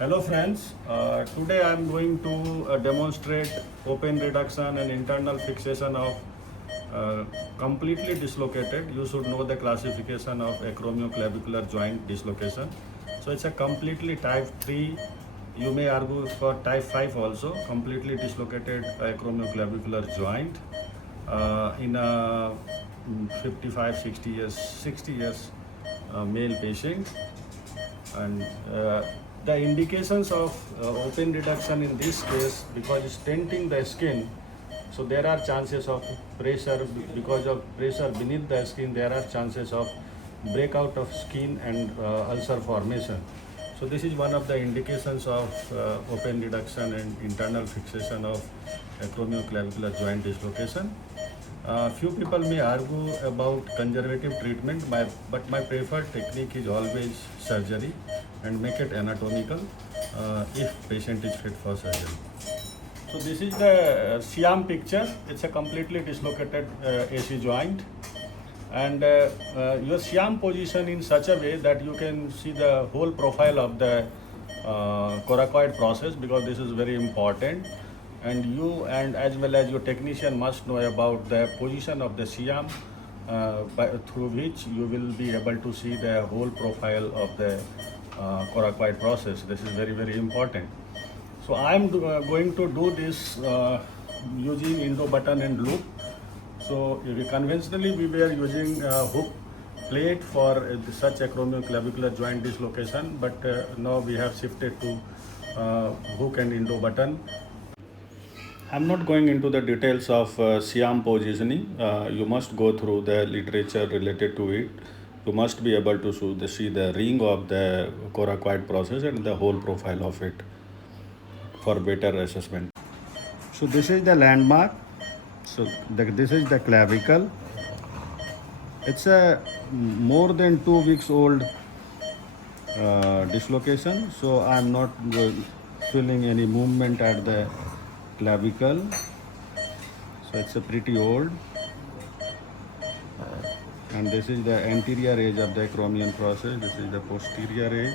Hello friends, today I am going to demonstrate open reduction and internal fixation of completely dislocated. You should know the classification of acromioclavicular joint dislocation. So it's a completely type 3, you may argue for type 5 also, completely dislocated acromioclavicular joint in a 55, 60 years male patient. And the indications of open reduction in this case, because it's tenting the skin, so there are chances of pressure, because of pressure beneath the skin there are chances of breakout of skin and ulcer formation. So this is one of the indications of open reduction and internal fixation of acromioclavicular joint dislocation. Few people may argue about conservative treatment, but my preferred technique is always surgery and make it anatomical if patient is fit for surgery. So this is the Siam picture. It's a completely dislocated AC joint, and your Siam position in such a way that you can see the whole profile of the coracoid process, because this is very important, and you and as well as your technician must know about the position of the Siam through which you will be able to see the whole profile of the coracoid process. This is very important. So I am going to do this using Endobutton and loop. So conventionally we were using hook plate for such acromioclavicular joint dislocation, but now we have shifted to hook and Endobutton. I'm not going into the details of Siam positioning. You must go through the literature related to it. You must be able to see the ring of the coracoid process and the whole profile of it for better assessment. So this is the landmark. So this is the clavicle. It's a more than 2 weeks old dislocation. So I'm not feeling any movement at the clavicle. So it's a pretty old. And this is the anterior edge of the acromion process. This is the posterior edge.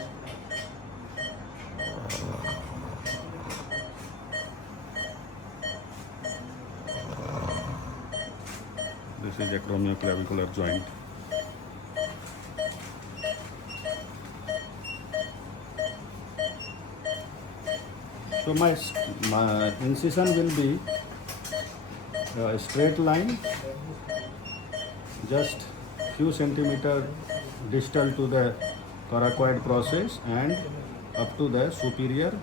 This is acromioclavicular joint. So my incision will be a straight line, just few centimeter distal to the coracoid process and up to the superior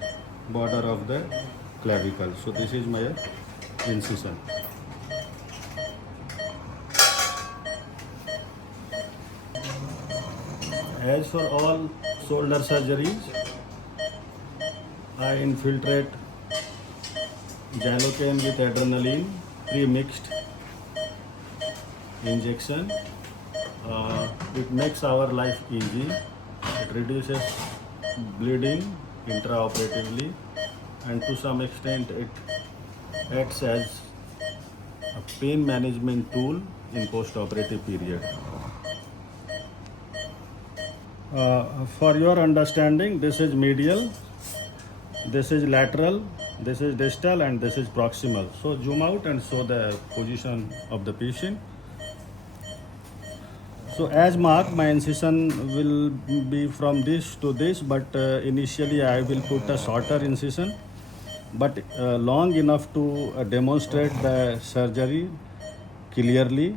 border of the clavicle. So this is my incision. As for all shoulder surgeries, I infiltrate xylocaine with adrenaline, pre-mixed injection. It makes our life easy. It reduces bleeding intraoperatively, and to some extent it acts as a pain management tool in post-operative period. For your understanding, this is medial, this is lateral, this is distal, and this is proximal. So zoom out and show the position of the patient. So as marked, my incision will be from this to this, but initially I will put a shorter incision, but long enough to demonstrate the surgery clearly,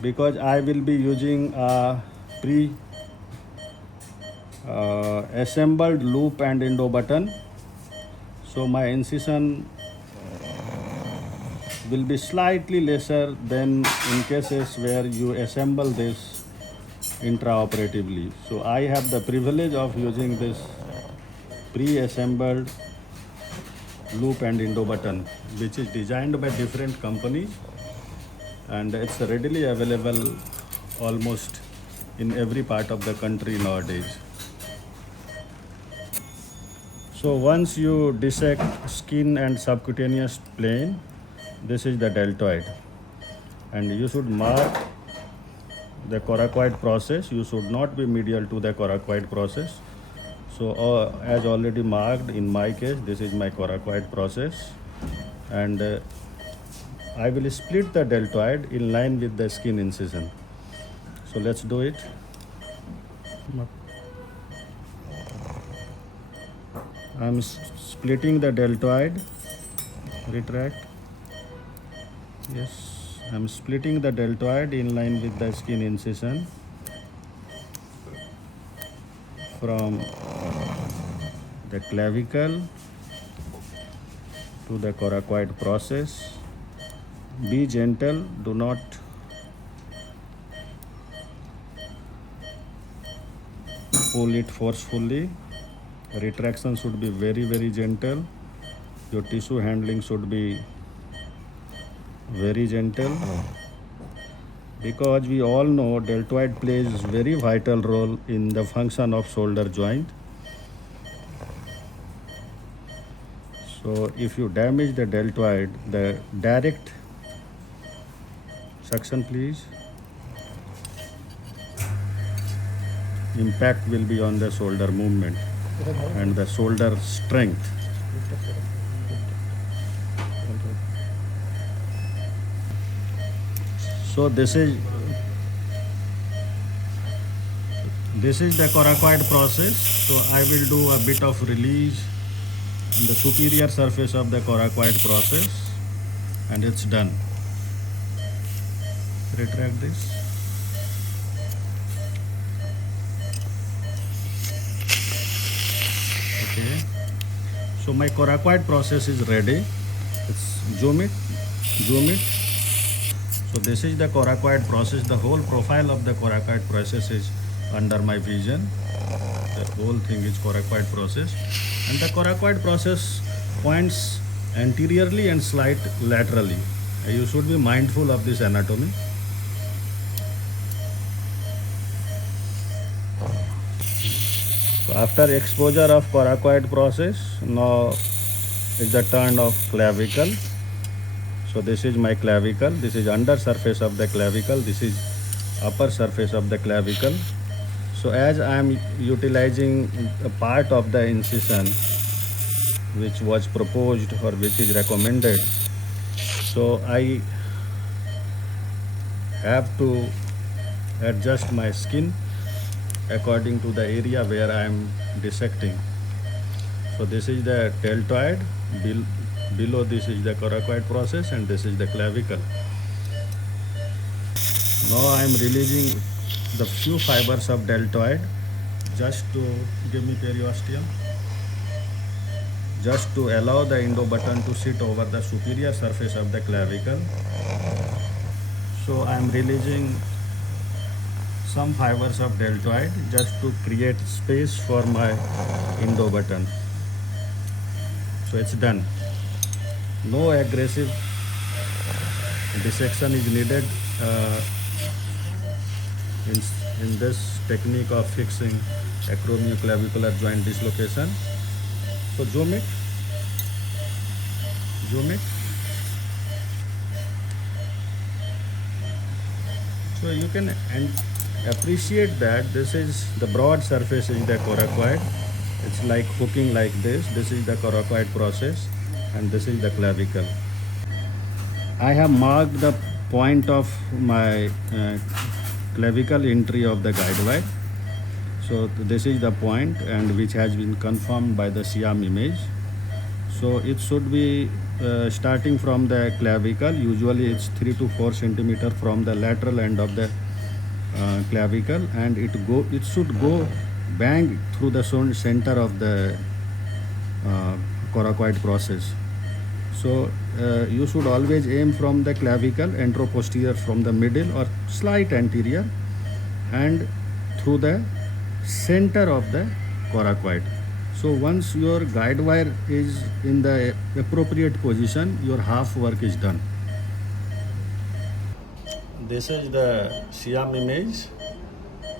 because I will be using a assembled loop and Endobutton. So my incision will be slightly lesser than in cases where you assemble this intraoperatively. So I have the privilege of using this pre-assembled loop and Endobutton, which is designed by different companies, and it's readily available almost in every part of the country nowadays. So once you dissect skin and subcutaneous plane, this is the deltoid, and you should mark the coracoid process. You should not be medial to the coracoid process. So as already marked, in my case, this is my coracoid process, and I will split the deltoid in line with the skin incision. So let's do it. I'm splitting the deltoid. Retract. Yes, I'm splitting the deltoid in line with the skin incision from the clavicle to the coracoid process. Be gentle, do not pull it forcefully. Retraction should be very, very gentle. Your tissue handling should be very gentle, because we all know deltoid plays very vital role in the function of shoulder joint. So if you damage the deltoid, the direct suction, please, impact will be on the shoulder movement and the shoulder strength. So this is the coracoid process. So I will do a bit of release on the superior surface of the coracoid process, and it's done. Retract this. Okay. So my coracoid process is ready. Let's zoom it. So this is the coracoid process. The whole profile of the coracoid process is under my vision. The whole thing is coracoid process, and the coracoid process points anteriorly and slight laterally. You should be mindful of this anatomy. So after exposure of coracoid process, now is the turn of clavicle. So this is my clavicle. This is under surface of the clavicle. This is upper surface of the clavicle. So as I am utilizing a part of the incision which was proposed or which is recommended, so I have to adjust my skin according to the area where I am dissecting. So this is the deltoid, below this is the coracoid process, and this is the clavicle. Now I am releasing the few fibers of deltoid, just to give me periosteum, just to allow the endobutton to sit over the superior surface of the clavicle. So I am releasing some fibers of deltoid just to create space for my endobutton. So it's done. No aggressive dissection is needed in this technique of fixing acromioclavicular joint dislocation. So zoom it. So you can appreciate that this is the broad surface is the coracoid. It's like hooking like this. This is the coracoid process, and this is the clavicle. I have marked the point of my clavicle entry of the guide wire. So this is the point, and which has been confirmed by the Siam image. So it should be starting from the clavicle. Usually it's 3 to 4 centimeter from the lateral end of the clavicle, and it should go bang through the center of the coracoid process. So you should always aim from the clavicle, anteroposterior from the middle or slight anterior, and through the center of the coracoid. So once your guide wire is in the appropriate position, your half work is done. This is the Siam image.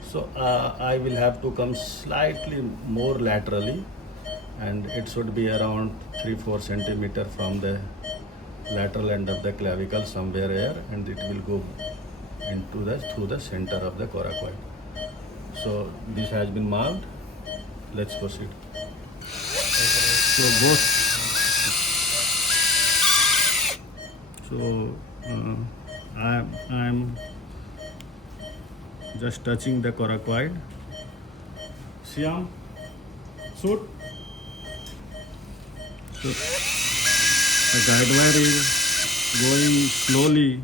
So I will have to come slightly more laterally, and it should be around 3-4 centimeter from the lateral end of the clavicle somewhere here, and it will go through the center of the coracoid. So this has been marked. let's proceed. So both. So I'm just touching the coracoid. Siam, shoot. So the guide wire is going slowly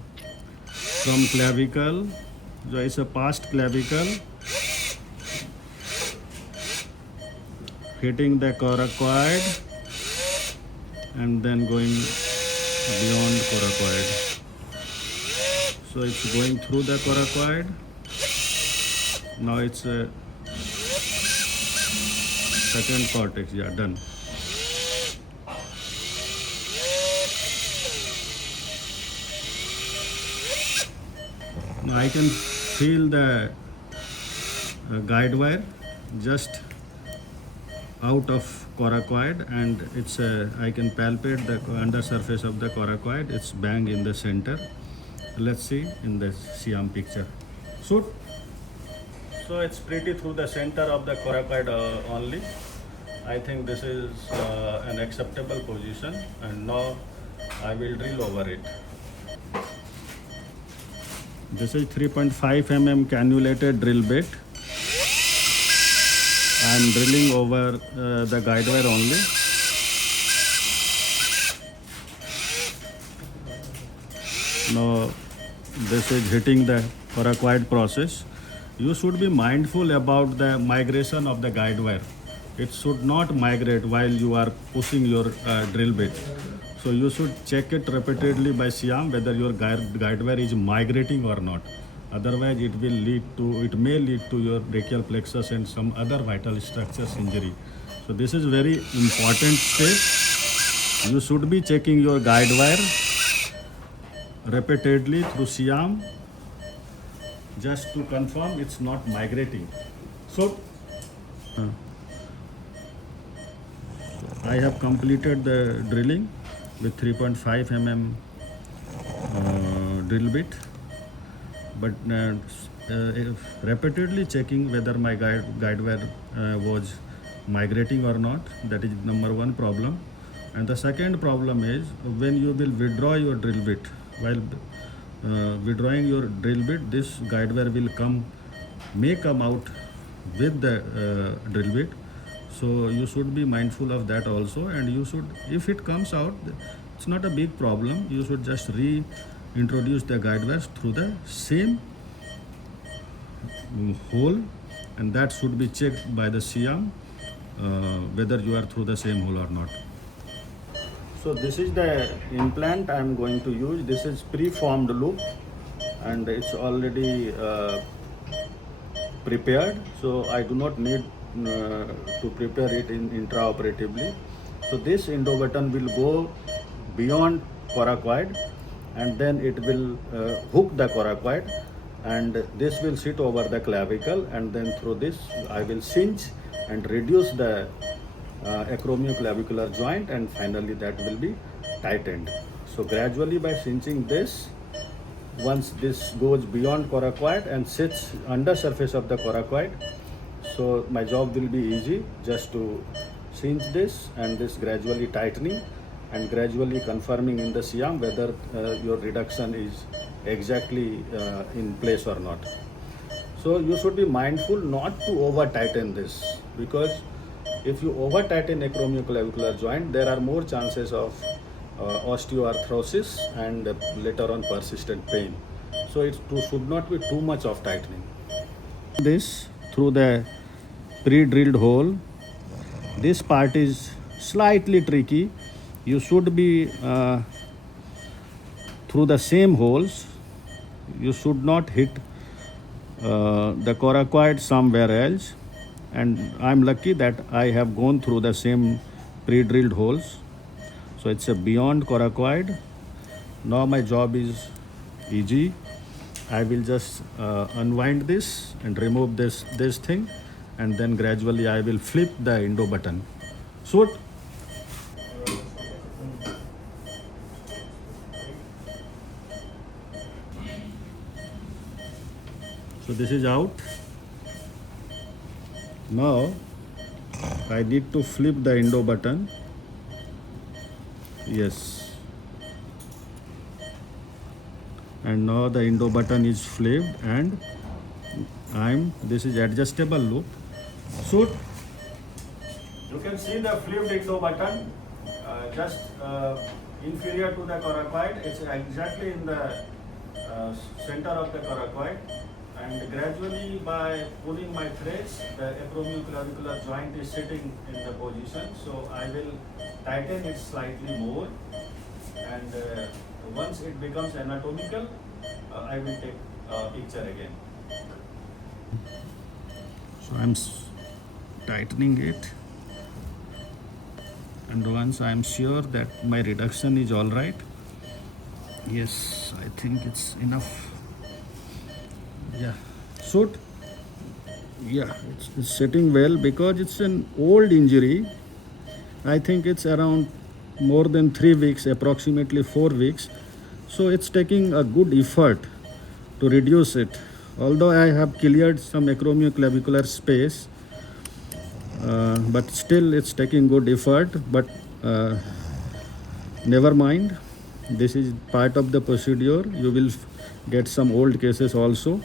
from clavicle, so it's a past clavicle, hitting the coracoid and then going beyond coracoid. So it's going through the coracoid. Now it's a second cortex. Yeah, done. Now I can feel the guide wire just out of coracoid, and it's I can palpate the undersurface of the coracoid. It's bang in the center. Let's see in the Siam picture. Shoot. So it's pretty through the center of the coracoid only. I think this is an acceptable position, and now I will drill over it. This is 3.5 mm cannulated drill bit. I am drilling over the guide wire only. Now this is hitting the coracoid process. You should be mindful about the migration of the guide wire. It should not migrate while you are pushing your drill bit. So you should check it repeatedly by Siam whether your guide wire is migrating or not. Otherwise, it may lead to your brachial plexus and some other vital structures injury. So this is very important step. You should be checking your guide wire repeatedly through Siam just to confirm it's not migrating. So I have completed the drilling with 3.5 mm drill bit, but repeatedly checking whether my guide wire was migrating or not. That is number one problem. And the second problem is when you will withdraw your drill bit. While withdrawing your drill bit, this guide wire may come out with the drill bit. So you should be mindful of that also, and you should, if it comes out, it's not a big problem. You should just reintroduce the guide wires through the same hole, and that should be checked by the Siam whether you are through the same hole or not. So this is the implant I am going to use. This is pre-formed loop, and it's already prepared, so I do not need to prepare it intraoperatively. So this endobutton will go beyond coracoid, and then it will hook the coracoid, and this will sit over the clavicle, and then through this I will cinch and reduce the acromioclavicular joint, and finally that will be tightened. So gradually by cinching this, once this goes beyond coracoid and sits under surface of the coracoid, so my job will be easy, just to cinch this and this gradually tightening and gradually confirming in the Siam whether your reduction is exactly in place or not. So you should be mindful not to over tighten this, because if you over tighten acromioclavicular joint, there are more chances of osteoarthrosis and later on persistent pain. So it should not be too much of tightening. This through the pre-drilled hole. This part is slightly tricky. You should be through the same holes. You should not hit the coracoid somewhere else. And I'm lucky that I have gone through the same pre-drilled holes. So it's a beyond coracoid. Now my job is easy. I will just unwind this and remove this thing, and then gradually I will flip the endobutton. Shoot. So this is out. Now I need to flip the endo button. Yes. And now the endo button is flipped, and this is adjustable loop. So you can see the flipped endo button just inferior to the coracoid. It's exactly in the center of the coracoid, and gradually by pulling my threads, the acromioclavicular joint is sitting in the position. So I will tighten it slightly more, and once it becomes anatomical, I will take a picture again. So I'm tightening it, and once I'm sure that my reduction is all right, yes, I think it's enough. Yeah, so yeah, it's sitting well because it's an old injury. I think it's around more than 3 weeks, approximately 4 weeks. So it's taking a good effort to reduce it. Although I have cleared some acromioclavicular space, but still it's taking good effort. But never mind, this is part of the procedure. You will get some old cases also,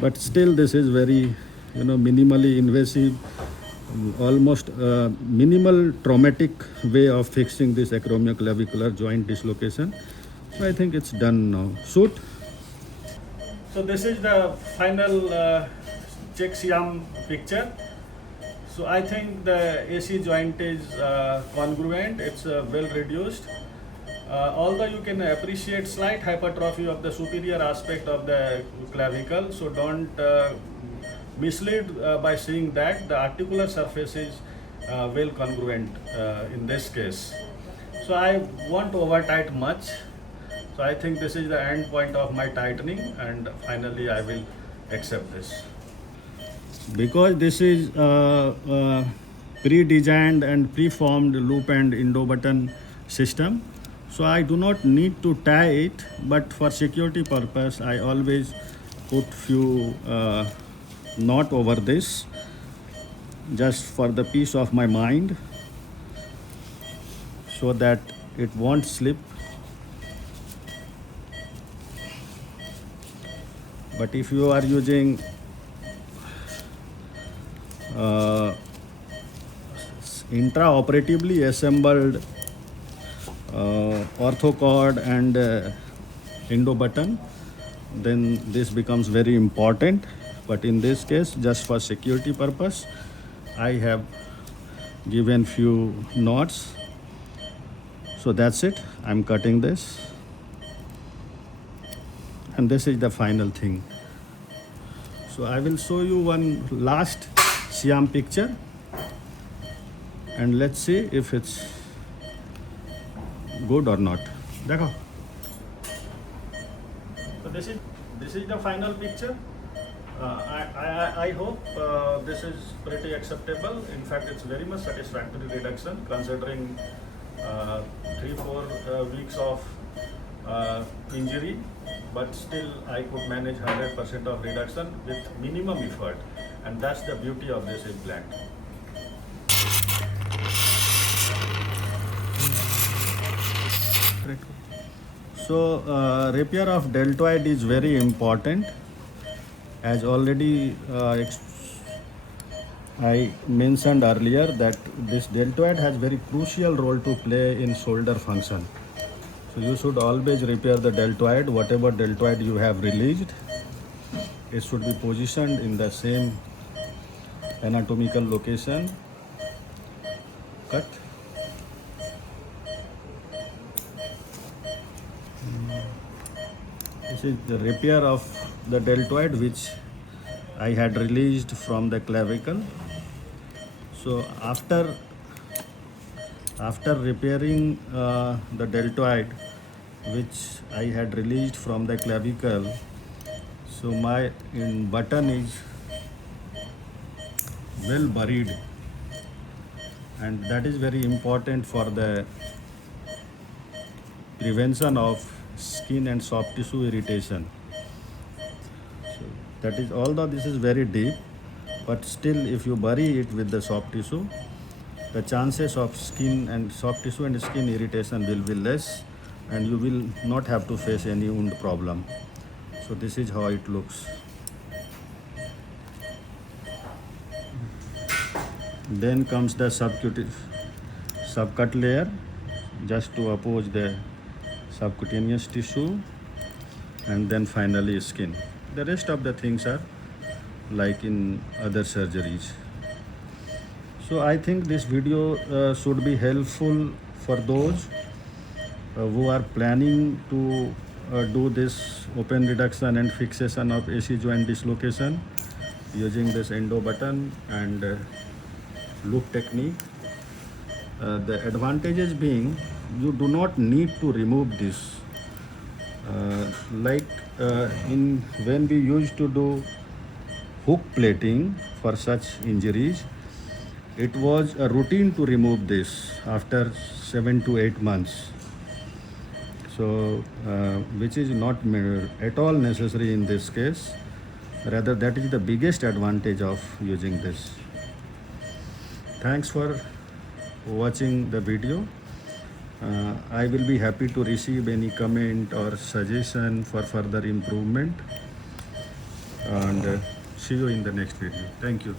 but still this is very, minimally invasive, almost minimal traumatic way of fixing this acromioclavicular joint dislocation. So I think it's done now. Shoot. So this is the final check Siam picture. So I think the AC joint is congruent, it's well reduced. Although you can appreciate slight hypertrophy of the superior aspect of the clavicle, so don't mislead by seeing that. The articular surface is well congruent in this case. So I won't over tight much. So I think this is the end point of my tightening, and finally I will accept this. Because this is pre-designed and pre-formed loop and endobutton system, so I do not need to tie it, but for security purpose I always put few knot over this, just for the peace of my mind, so that it won't slip. But if you are using intraoperatively assembled orthocord and endobutton, then this becomes very important. But in this case, just for security purpose, I have given few knots. So that's it. I'm cutting this, and this is the final thing. So I will show you one last Siam picture, and let's see if it's good or not. Dekho. So this is the final picture. I hope this is pretty acceptable. In fact, it's very much satisfactory reduction considering 3-4 weeks of injury, but still I could manage 100% of reduction with minimum effort, and that's the beauty of this implant. So repair of deltoid is very important, as already I mentioned earlier that this deltoid has very crucial role to play in shoulder function. So you should always repair the deltoid. Whatever deltoid you have released, it should be positioned in the same anatomical location. Cut. This is the repair of the deltoid which I had released from the clavicle. So after repairing the deltoid which I had released from the clavicle, so my button is well buried, and that is very important for the prevention of skin and soft tissue irritation. So that is, although this is very deep, but still if you bury it with the soft tissue, the chances of skin and soft tissue and skin irritation will be less, and you will not have to face any wound problem. So this is how it looks. Then comes the subcut layer, just to oppose the subcutaneous tissue, and then finally skin. The rest of the things are like in other surgeries. So I think this video should be helpful for those who are planning to do this open reduction and fixation of AC joint dislocation using this Endobutton and loop technique. The advantages being, you do not need to remove this. When we used to do hook plating for such injuries, it was a routine to remove this after 7 to 8 months. So, which is not at all necessary in this case. Rather, that is the biggest advantage of using this. Thanks for watching the video. I will be happy to receive any comment or suggestion for further improvement, and see you in the next video. Thank you.